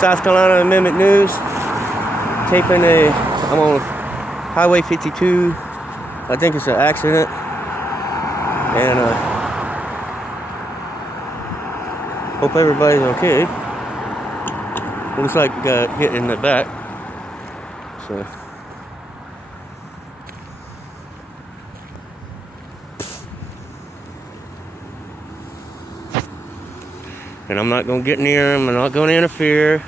South Carolina Amendment News. I'm on Highway 52. I think it's an accident. And hope everybody's okay. Looks like got hit in the back. So. And I'm not going to get near him. I'm not going to interfere.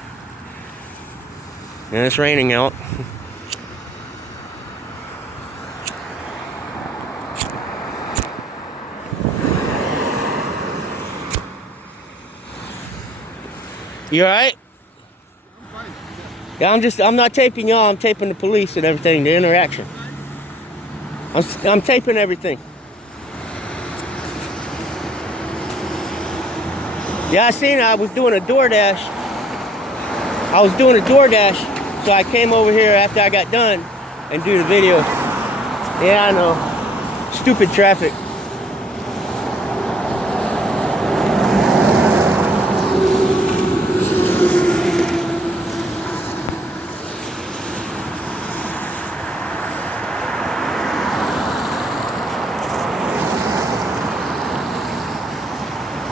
And it's raining out. You alright? I'm fine. Yeah, I'm not taping y'all. I'm taping the police and everything, the interaction. I'm taping everything. Yeah, I seen it. I was doing a DoorDash. So I came over here after I got done and do the video. Yeah, I know. Stupid traffic.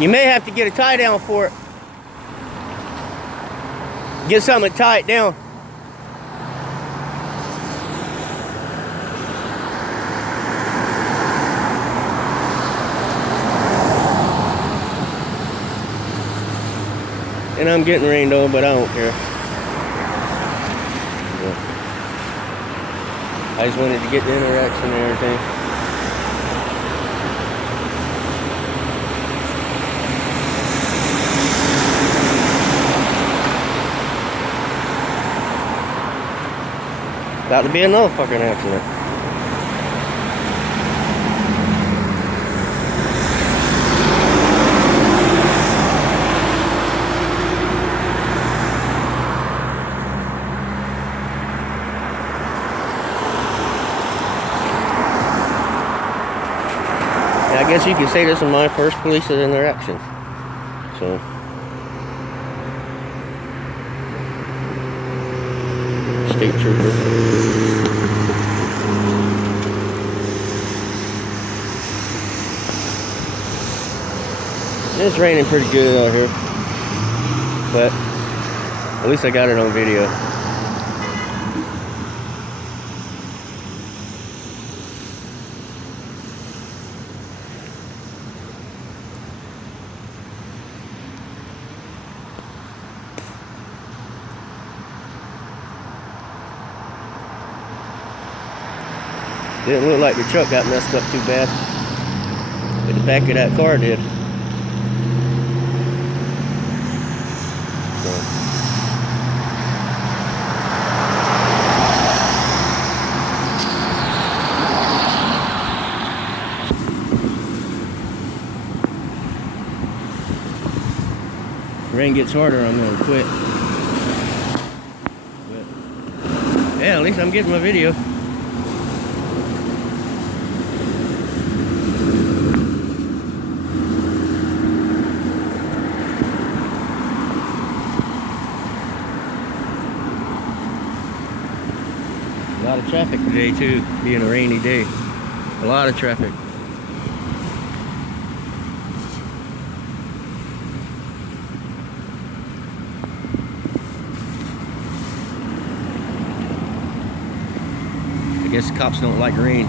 You may have to get a tie down for it. Get something to tie it down. And I'm getting rained on, but I don't care. I just wanted to get the interaction and everything. About to be another fucking accident. Yeah, I guess you can say this is my first police interaction. So. State trooper. It's raining pretty good out here, but at least I got it on video. Didn't look like the truck got messed up too bad, but the back of that car did. Rain gets harder, I'm gonna quit. But yeah, at least I'm getting my video. A lot of traffic today too, being a rainy day. A lot of traffic. I guess cops don't like rain.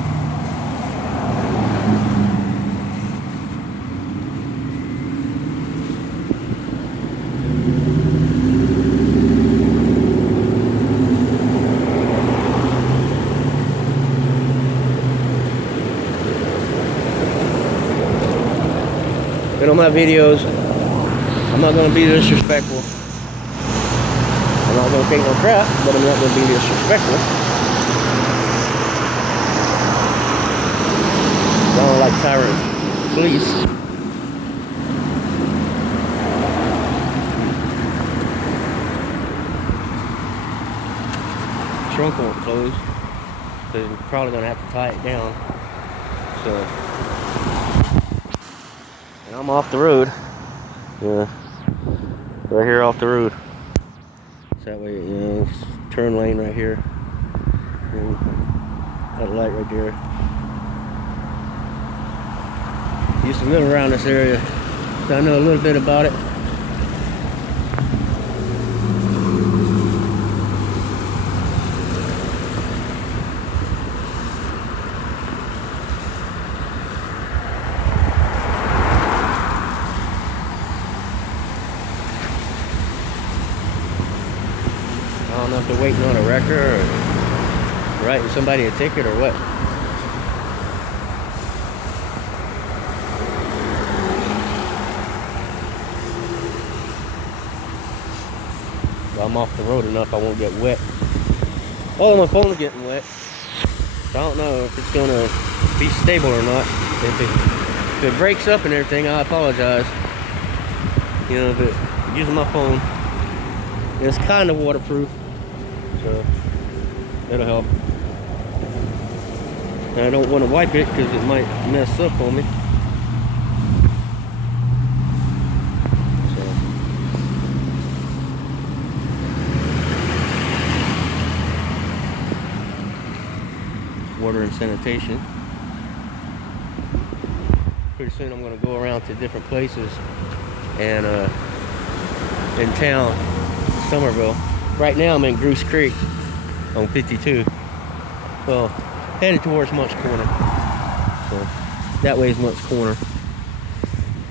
But on my videos, I'm not going to be disrespectful. I'm not going to take no crap, but I'm not going to be disrespectful. I don't like tyrant police. Trunk won't close, so you're probably going to have to tie it down. So. And I'm off the road. Yeah, right here off the road. That way, you know, turn lane right here. And that light right there. Used to live around this area, so I know a little bit about it. I don't know if they're waiting on a wrecker or writing somebody a ticket or what. Well, I'm off the road enough I won't get wet. Oh, my phone's getting wet. So I don't know if it's gonna be stable or not. If it breaks up and everything, I apologize. You know, but using my phone, it's kind of waterproof. So that'll help. And I don't want to wipe it because it might mess up on me. So water and sanitation. Pretty soon I'm going to go around to different places and in town, Somerville. Right now I'm in Goose Creek on 52. Well, headed towards Munch Corner. So that way is Munch Corner.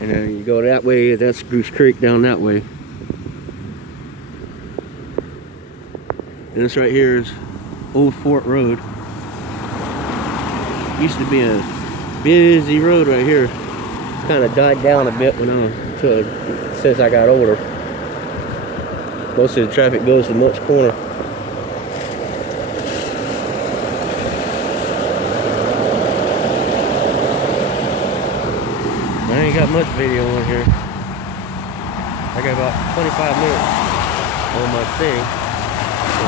And then you go that way, that's Goose Creek down that way. And this right here is Old Fort Road. Used to be a busy road right here. Kind of died down a bit since I got older. Most of the traffic goes to Munch Corner. I ain't got much video on here. I got about 25 minutes on my thing. So